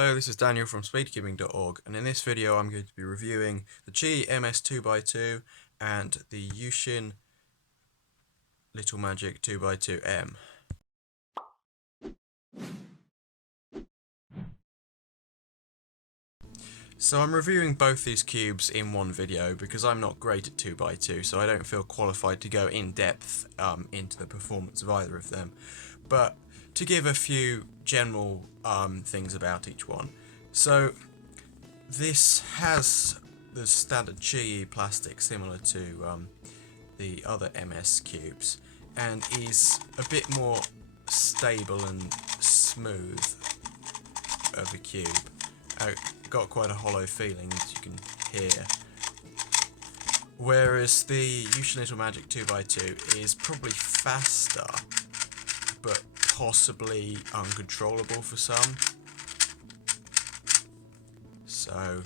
Hello, this is Daniel from speedcubing.org, and in this video I'm going to be reviewing the QiYi MS 2x2 and the YuXin Little Magic 2x2M. So I'm reviewing both these cubes in one video because I'm not great at 2x2, so I don't feel qualified to go in depth into the performance of either of them. But to give a few general things about each one. So this has the standard QiYi plastic similar to the other MS cubes, and is a bit more stable and smooth of a cube. Got quite a hollow feeling, as you can hear. Whereas the YuXin Little Magic 2x2 is probably faster, but possibly uncontrollable for some. So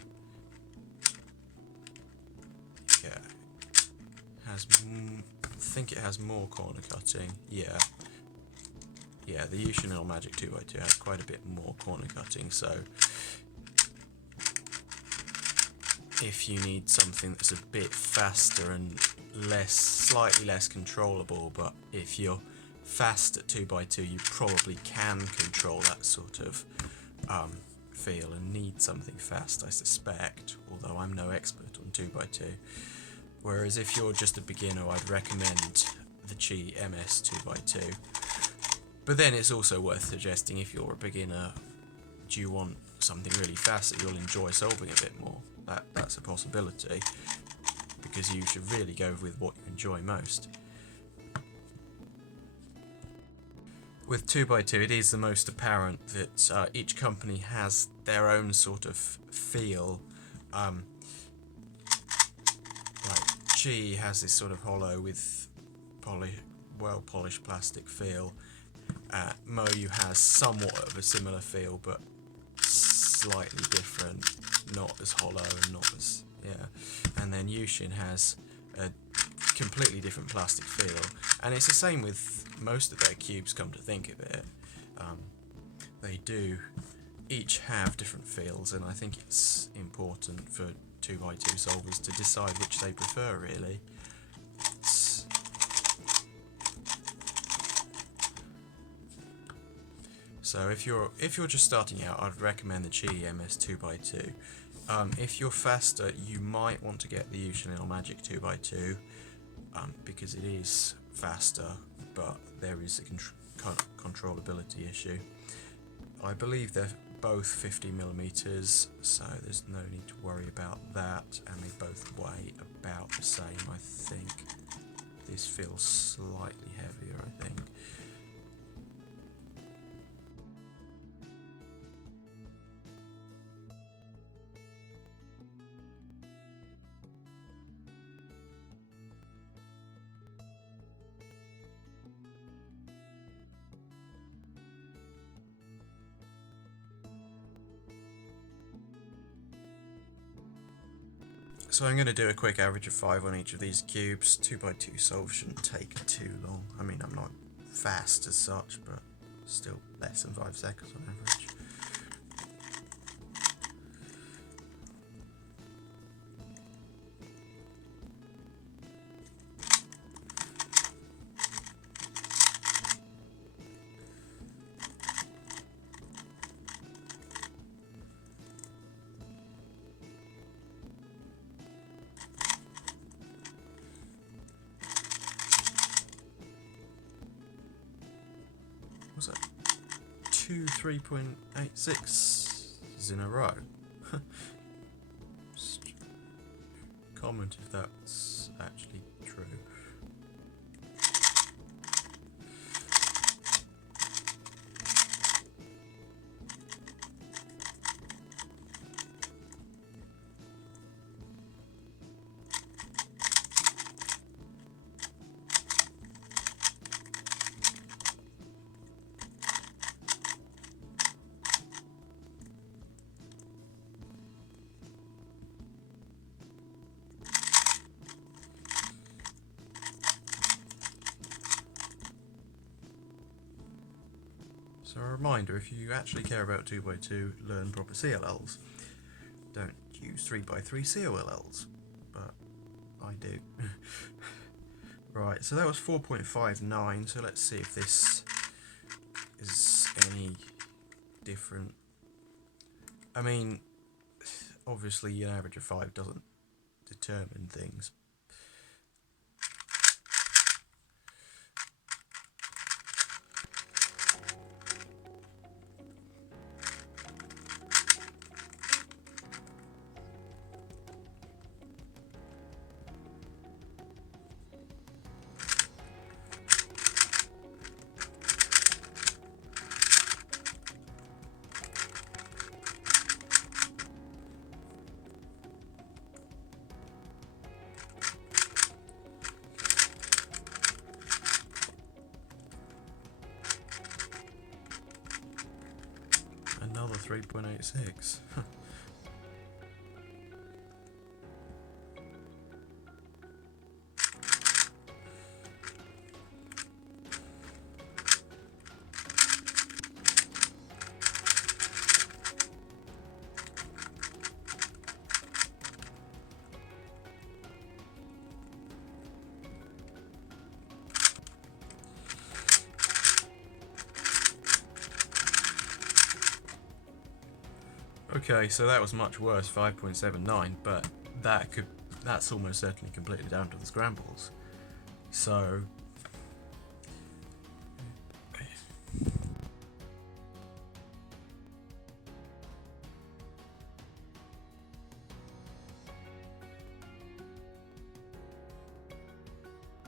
yeah, I think it has more corner cutting. Yeah, the YuXin Little Magic 2x2 has quite a bit more corner cutting. So if you need something that's a bit faster and slightly less controllable, but if you're fast at 2x2, you probably can control that sort of feel and need something fast, I suspect, although I'm no expert on 2x2. Whereas if you're just a beginner, I'd recommend the QiYi MS 2x2. But then it's also worth suggesting, if you're a beginner, do you want something really fast that you'll enjoy solving a bit more? That's a possibility, because you should really go with what you enjoy most. With 2x2, it is the most apparent that each company has their own sort of feel. Like QiYi has this sort of hollow with well-polished plastic feel. Moyu has somewhat of a similar feel, but slightly different, not as hollow and not as, and then YuXin has a completely different plastic feel, and it's the same with most of their cubes, come to think of it. They do each have different feels, and I think it's important for 2x2 solvers to decide which they prefer, really. So if you're just starting out, I'd recommend the QiYi MS 2x2. If you're faster, you might want to get the YuXin Little Magic 2x2, because it is faster, but there is a controllability issue. I believe they're both 50mm, so there's no need to worry about that, and they both weigh about the same, I think. This feels slightly heavier, I think. So I'm going to do a quick average of 5 on each of these cubes. 2x2 solve shouldn't take too long. I mean, I'm not fast as such, but still less than 5 seconds on average. Was that 2 3.86s in a row? Comment if that's actually true. So a reminder, if you actually care about 2x2, learn proper CLLs. Don't use 3x3 COLLs, but I do. Right, so that was 4.59, so let's see if this is any different. I mean, obviously an average of 5 doesn't determine things. Another 3.86. Okay, so that was much worse, 5.79, but that's almost certainly completely down to the scrambles. So